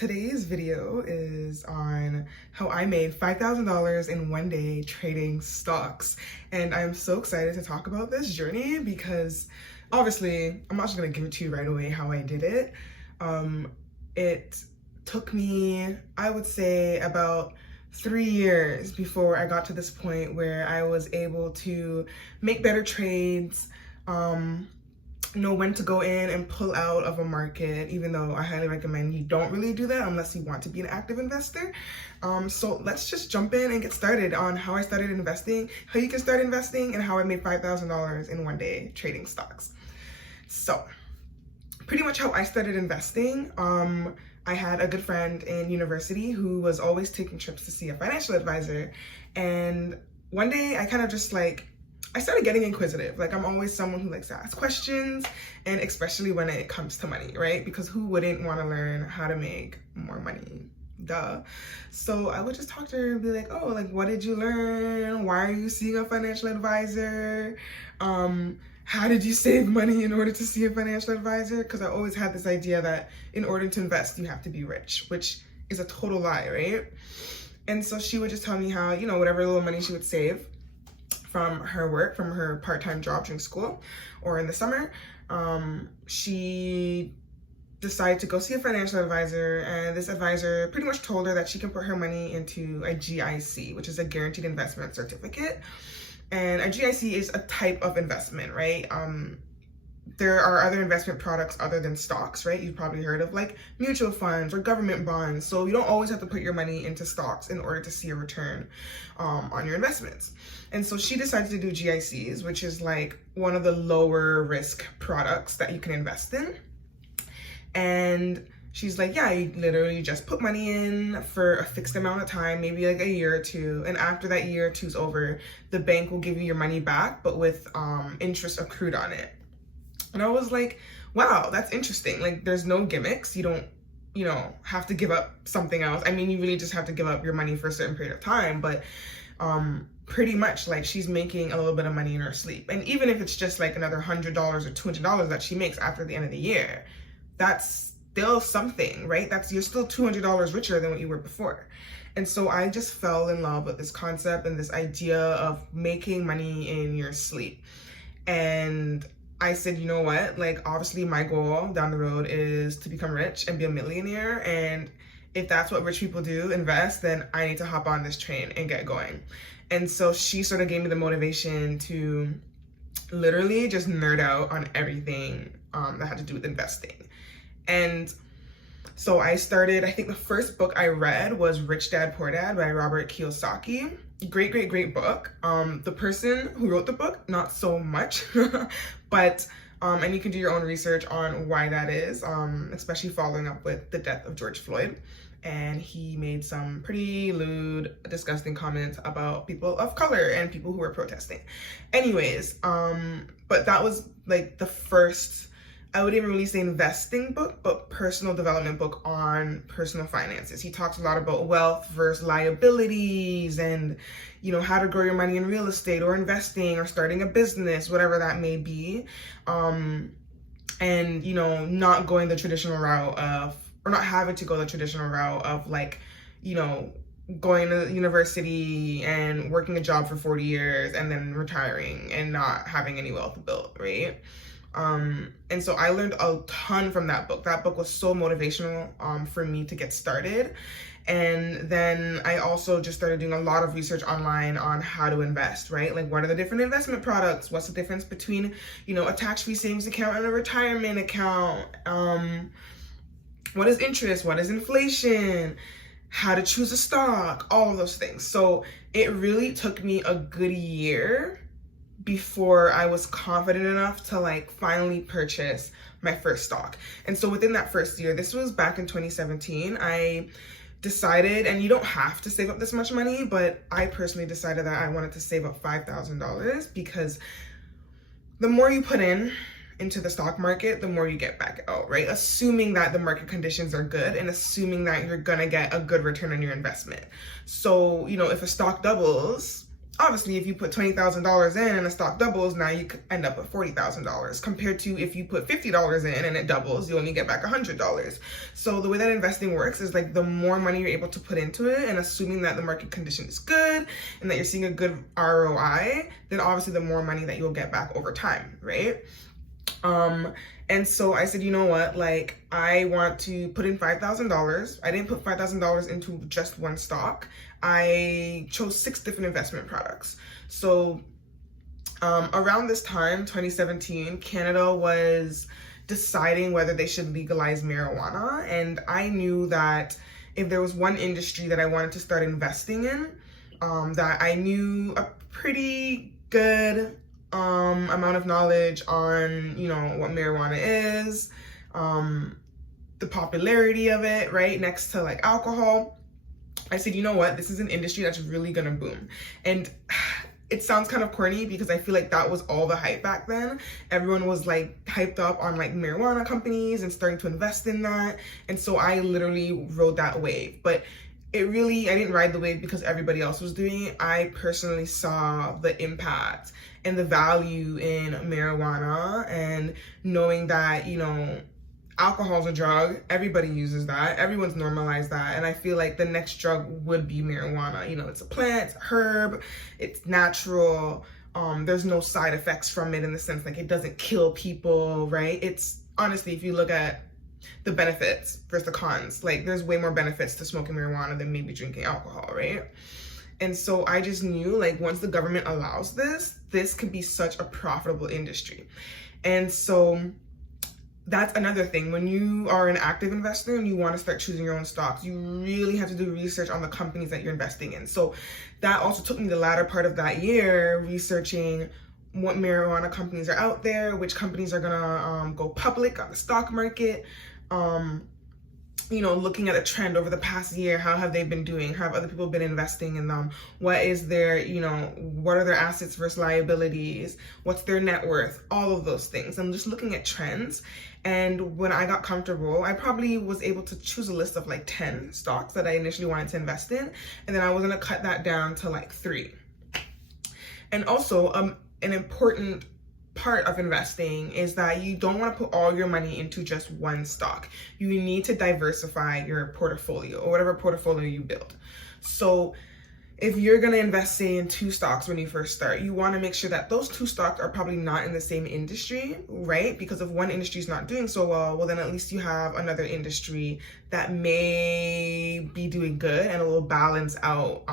Today's video is on how I made $5,000 in one day trading stocks. And I'm so excited to talk about this journey because obviously I'm not just gonna give it to you right away how I did it. It took me, I would say, about 3 years before I got to this point where I was able to make better trades, know when to go in and pull out of a market, even though I highly recommend you don't really do that unless you want to be an active investor. So let's just jump in and get started on how I started investing, how you can start investing, and how I made $5,000 in one day trading stocks. So pretty much how I started investing, I had a good friend in university who was always taking trips to see a financial advisor. And one day I kind of just I started getting inquisitive. I'm always someone who likes to ask questions, and especially when it comes to money, right? Because who wouldn't want to learn how to make more money? Duh. So I would just talk to her and be like, oh, what did you learn? Why are you seeing a financial advisor? How did you save money in order to see a financial advisor? Because I always had this idea that in order to invest, you have to be rich, which is a total lie, right? And so she would just tell me how, whatever little money she would save from her work, from her part-time job during school or in the summer, she decided to go see a financial advisor, and this advisor pretty much told her that she can put her money into a GIC, which is a guaranteed investment certificate. And a GIC is a type of investment, right? There are other investment products other than stocks, right? You've probably heard of mutual funds or government bonds. So you don't always have to put your money into stocks in order to see a return on your investments. And so she decided to do GICs, which is one of the lower risk products that you can invest in. And she's like, yeah, you literally just put money in for a fixed amount of time, maybe a year or two. And after that year or two's over, the bank will give you your money back, but with interest accrued on it. And I was like, wow, that's interesting. There's no gimmicks. You don't, have to give up something else. I mean, you really just have to give up your money for a certain period of time, but pretty much she's making a little bit of money in her sleep. And even if it's just another $100 or $200 that she makes after the end of the year, that's still something, right? You're still $200 richer than what you were before. And so I just fell in love with this concept and this idea of making money in your sleep. And I said, you know what, obviously my goal down the road is to become rich and be a millionaire. And if that's what rich people do, invest, then I need to hop on this train and get going. And so she sort of gave me the motivation to literally just nerd out on everything that had to do with investing. And so I started, I think the first book I read was Rich Dad, Poor Dad by Robert Kiyosaki. Great book. The person who wrote the book, not so much, but, and you can do your own research on why that is, especially following up with the death of George Floyd. And he made some pretty lewd, disgusting comments about people of color and people who were protesting. Anyways, but that was the first, I wouldn't even really say investing book, but personal development book on personal finances. He talks a lot about wealth versus liabilities and, how to grow your money in real estate or investing or starting a business, whatever that may be. And, not going the traditional route of, or not having to go the traditional route of going to university and working a job for 40 years and then retiring and not having any wealth built, right? And so I learned a ton from that book. That book was so motivational for me to get started. And then I also just started doing a lot of research online on how to invest, right? What are the different investment products? What's the difference between, a tax-free savings account and a retirement account? What is interest? What is inflation? How to choose a stock? All of those things. So it really took me a good year before I was confident enough to finally purchase my first stock. And so within that first year, this was back in 2017, I decided, and you don't have to save up this much money, but I personally decided that I wanted to save up $5,000 because the more you put into the stock market, the more you get back out, right? Assuming that the market conditions are good and assuming that you're gonna get a good return on your investment. So, if a stock doubles, Obviously, if you put $20,000 in and the stock doubles, now you could end up with $40,000, compared to if you put $50 in and it doubles, you only get back $100. So the way that investing works is like the more money you're able to put into it, and assuming that the market condition is good and that you're seeing a good ROI, then obviously the more money that you'll get back over time, right? And so I said, you know what, like, I want to put in $5,000. I didn't put $5,000 into just one stock. I chose 6 different investment products. So around this time, 2017, Canada was deciding whether they should legalize marijuana. And I knew that if there was one industry that I wanted to start investing in, that I knew a pretty good amount of knowledge on, you know, what marijuana is, the popularity of it, right, next to like alcohol. I said, you know what, this is an industry that's really gonna boom. And it sounds kind of corny because I feel like that was all the hype back then. Everyone was like hyped up on like marijuana companies and starting to invest in that. And so I literally rode that wave. But I didn't ride the wave because everybody else was doing it. I personally saw the impact and the value in marijuana, and knowing that, you know, alcohol's a drug, everybody uses that, everyone's normalized that, and I feel like the next drug would be marijuana. You know, it's a plant, it's a herb, it's natural, there's no side effects from it in the sense like it doesn't kill people, right? It's honestly, if you look at the benefits versus the cons, like there's way more benefits to smoking marijuana than maybe drinking alcohol, right? And so I just knew, like, once the government allows this could be such a profitable industry. And so that's another thing. When you are an active investor and you want to start choosing your own stocks, you really have to do research on the companies that you're investing in. So that also took me the latter part of that year researching what marijuana companies are out there, which companies are gonna go public on the stock market, you know, looking at a trend over the past year. How have they been doing? How have other people been investing in them? What is their, you know, what are their assets versus liabilities? What's their net worth? All of those things. I'm just looking at trends. And when I got comfortable, I probably was able to choose a list of like 10 stocks that I initially wanted to invest in. And then I was going to cut that down to like 3. And also, an important part of investing is that you don't want to put all your money into just one stock. You need to diversify your portfolio, or whatever portfolio you build. So if you're going to invest, say, in 2 stocks when you first start, you want to make sure that those 2 stocks are probably not in the same industry, right? Because if one industry is not doing so well, then at least you have another industry that may be doing good, and it will balance out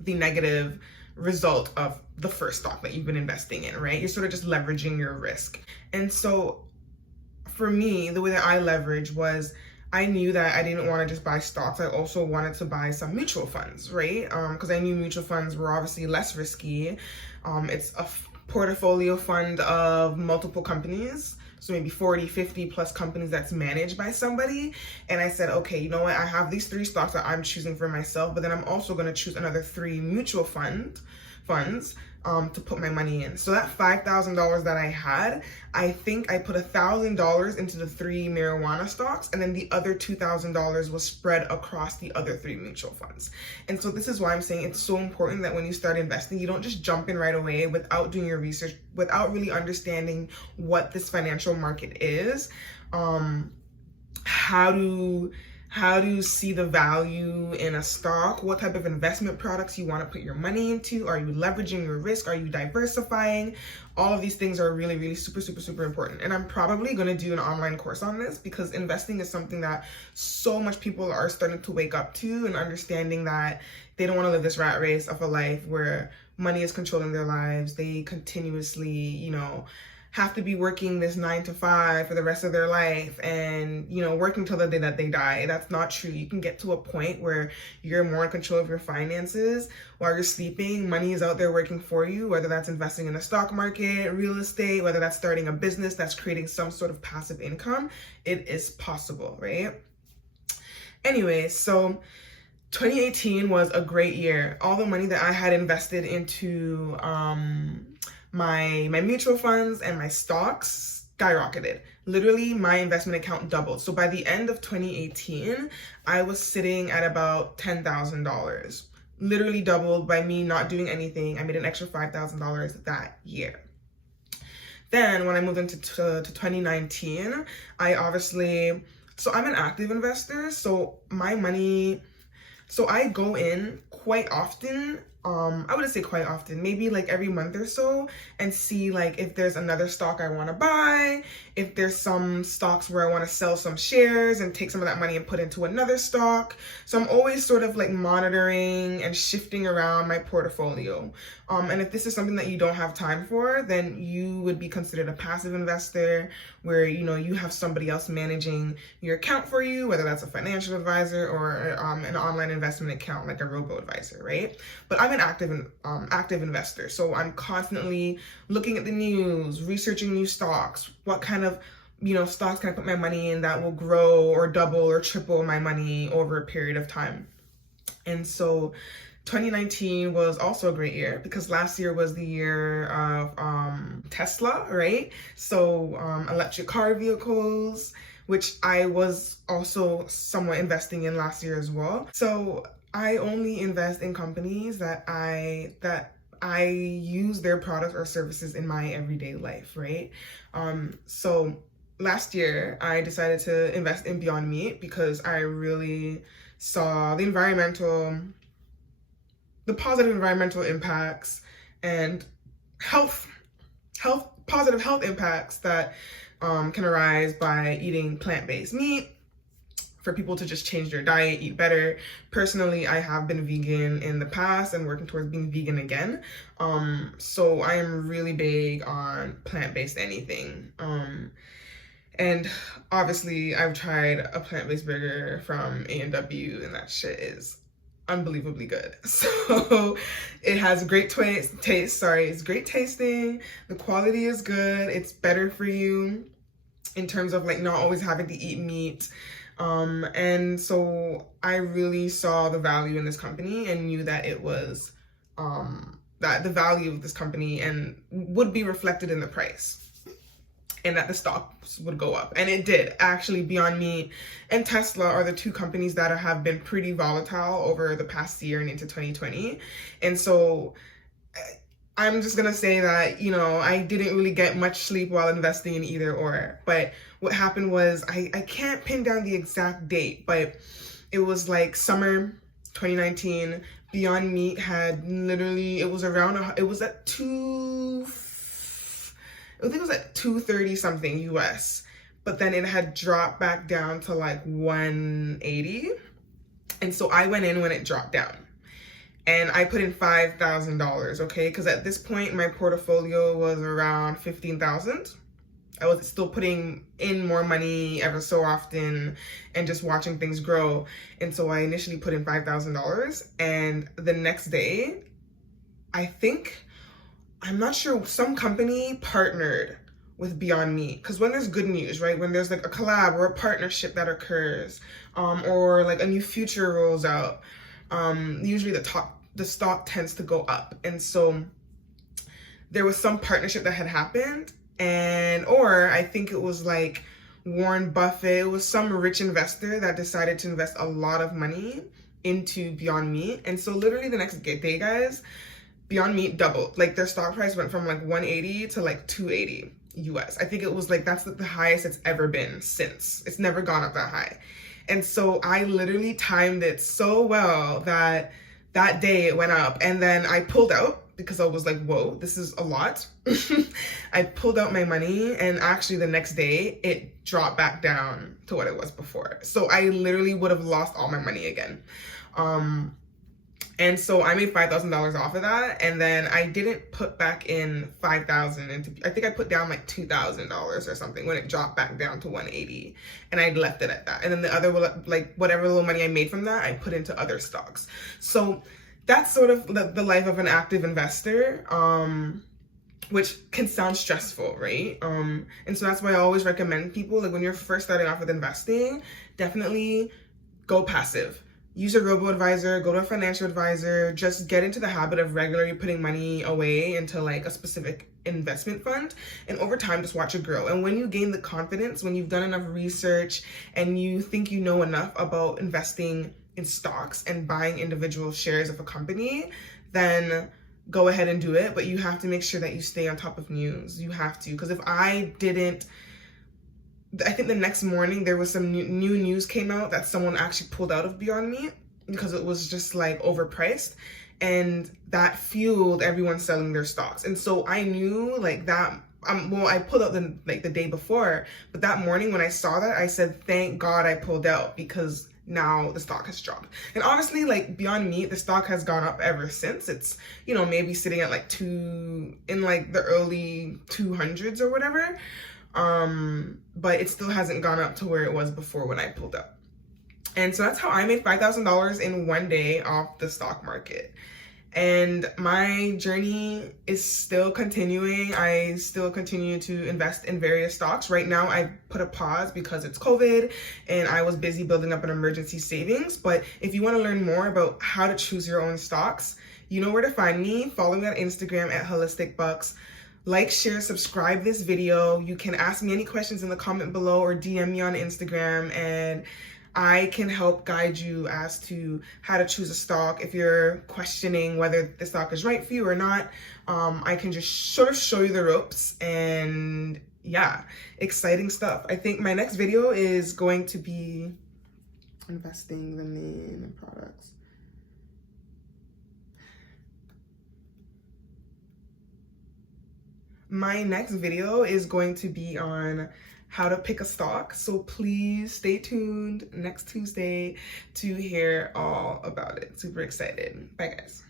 the negative result of the first stock that you've been investing in, right? You're sort of just leveraging your risk. And so for me, the way that I leverage was, I knew that I didn't want to just buy stocks. I also wanted to buy some mutual funds, right? Because I knew mutual funds were obviously less risky. It's a portfolio fund of multiple companies. So maybe 40, 50 plus companies that's managed by somebody. And I said, okay, you know what? I have these 3 stocks that I'm choosing for myself, but then I'm also going to choose another 3 mutual funds to put my money in. So that $5,000 that I had, I think I put $1,000 into the 3 marijuana stocks, and then the other $2,000 was spread across the other 3 mutual funds. And so this is why I'm saying it's so important that when you start investing, you don't just jump in right away without doing your research, without really understanding what this financial market is, how to see the value in a stock, what type of investment products you want to put your money into. Are you leveraging your risk? Are you diversifying? All of these things are really, really super, super, super important. And I'm probably going to do an online course on this, because investing is something that so much people are starting to wake up to, and understanding that they don't want to live this rat race of a life where money is controlling their lives. They continuously, you know, have to be working this 9 to 5 for the rest of their life, and, you know, working till the day that they die. That's not true. You can get to a point where you're more in control of your finances while you're sleeping. Money is out there working for you, whether that's investing in the stock market, real estate, whether that's starting a business that's creating some sort of passive income. It is possible, right? Anyway, so 2018 was a great year. All the money that I had invested into my mutual funds and my stocks skyrocketed. Literally, my investment account doubled. So by the end of 2018, I was sitting at about $10,000 literally doubled by me not doing anything. I made an extra $5,000 that year. Then when I moved into 2019, so I'm an active investor, so my money, so I go in quite often. I wouldn't say quite often, maybe like every month or so, and see like if there's another stock I want to buy, if there's some stocks where I want to sell some shares and take some of that money and put into another stock. So I'm always sort of like monitoring and shifting around my portfolio. And if this is something that you don't have time for, then you would be considered a passive investor, where you have somebody else managing your account for you, whether that's a financial advisor or an online investment account like a robo-advisor, right? But I'm an active investor, so I'm constantly looking at the news, researching new stocks. What kind of stocks can I put my money in that will grow or double or triple my money over a period of time? And so 2019 was also a great year because last year was the year of Tesla, right? So electric car vehicles, which I was also somewhat investing in last year as well. So I only invest in companies that I use their products or services in my everyday life, right? So last year I decided to invest in Beyond Meat because I really saw the positive environmental impacts and positive health impacts that can arise by eating plant-based meat, for people to just change their diet, eat better. Personally, I have been vegan in the past and working towards being vegan again. So I am really big on plant-based anything. And obviously I've tried a plant-based burger from A&W and that shit is unbelievably good. So it has great taste. It's great tasting. The quality is good. It's better for you in terms of like not always having to eat meat. And so I really saw the value in this company and knew that it was, that the value of this company and would be reflected in the price, and that the stocks would go up. And it did. Actually, Beyond Meat and Tesla are the two companies that have been pretty volatile over the past year and into 2020. And so I'm just gonna say that, I didn't really get much sleep while investing in either or. But what happened was, I can't pin down the exact date, but it was like summer 2019. Beyond Meat had literally, it was at I think it was at 230 something US, but then it had dropped back down to like 180. And so I went in when it dropped down and I put in $5,000, okay? Because at this point, my portfolio was around 15,000. I was still putting in more money ever so often and just watching things grow. And so I initially put in $5,000, and the next day, I'm not sure, some company partnered with Beyond Meat. Because when there's good news, right? When there's like a collab or a partnership that occurs, or like a new feature rolls out, usually the stock tends to go up. And so there was some partnership that had happened, or I think it was like Warren Buffett, it was some rich investor that decided to invest a lot of money into Beyond Meat. And so literally the next day, guys, Beyond Meat doubled. Like their stock price went from like 180 to like 280 US. I think it was like, that's the highest it's ever been since. It's never gone up that high. And so I literally timed it so well that day it went up, and then I pulled out because I was like, whoa, this is a lot. I pulled out my money, and actually the next day it dropped back down to what it was before. So I literally would have lost all my money again. And so I made $5,000 off of that, and then I didn't put back in $5,000 into, I think I put down like $2,000 or something when it dropped back down to 180, and I left it at that. And then the other, like whatever little money I made from that, I put into other stocks. So that's sort of the life of an active investor, which can sound stressful, right? And so that's why I always recommend people, like when you're first starting off with investing, definitely go passive. Use a robo-advisor, go to a financial advisor, just get into the habit of regularly putting money away into like a specific investment fund, and over time just watch it grow. And when you gain the confidence, when you've done enough research and you think you know enough about investing in stocks and buying individual shares of a company, then go ahead and do it. But you have to make sure that you stay on top of news. You have to, because if I didn't, I think the next morning there was some new news came out that someone actually pulled out of Beyond Meat because it was just like overpriced, and that fueled everyone selling their stocks. And so I knew like that. Well, I pulled out the day before, but that morning when I saw that, I said, thank God I pulled out, because now the stock has dropped. And honestly, like Beyond Meat, the stock has gone up ever since. It's, you know, maybe sitting at like in like the early 200s or whatever. But it still hasn't gone up to where it was before when I pulled out. And so that's how I made $5,000 in one day off the stock market. And my journey is still continuing. I still continue to invest in various stocks. Right now, I put a pause because it's COVID and I was busy building up an emergency savings. But if you want to learn more about how to choose your own stocks, you know where to find me. Follow me on Instagram at Holistic Bucks. Like, share, subscribe this video. You can ask me any questions in the comment below or DM me on Instagram, and I can help guide you as to how to choose a stock. If you're questioning whether the stock is right for you or not, I can just sort of show you the ropes. And yeah, exciting stuff. I think my next video is going to be investing the name and products. My next video is going to be on how to pick a stock. So please stay tuned next Tuesday to hear all about it. Super excited. Bye guys.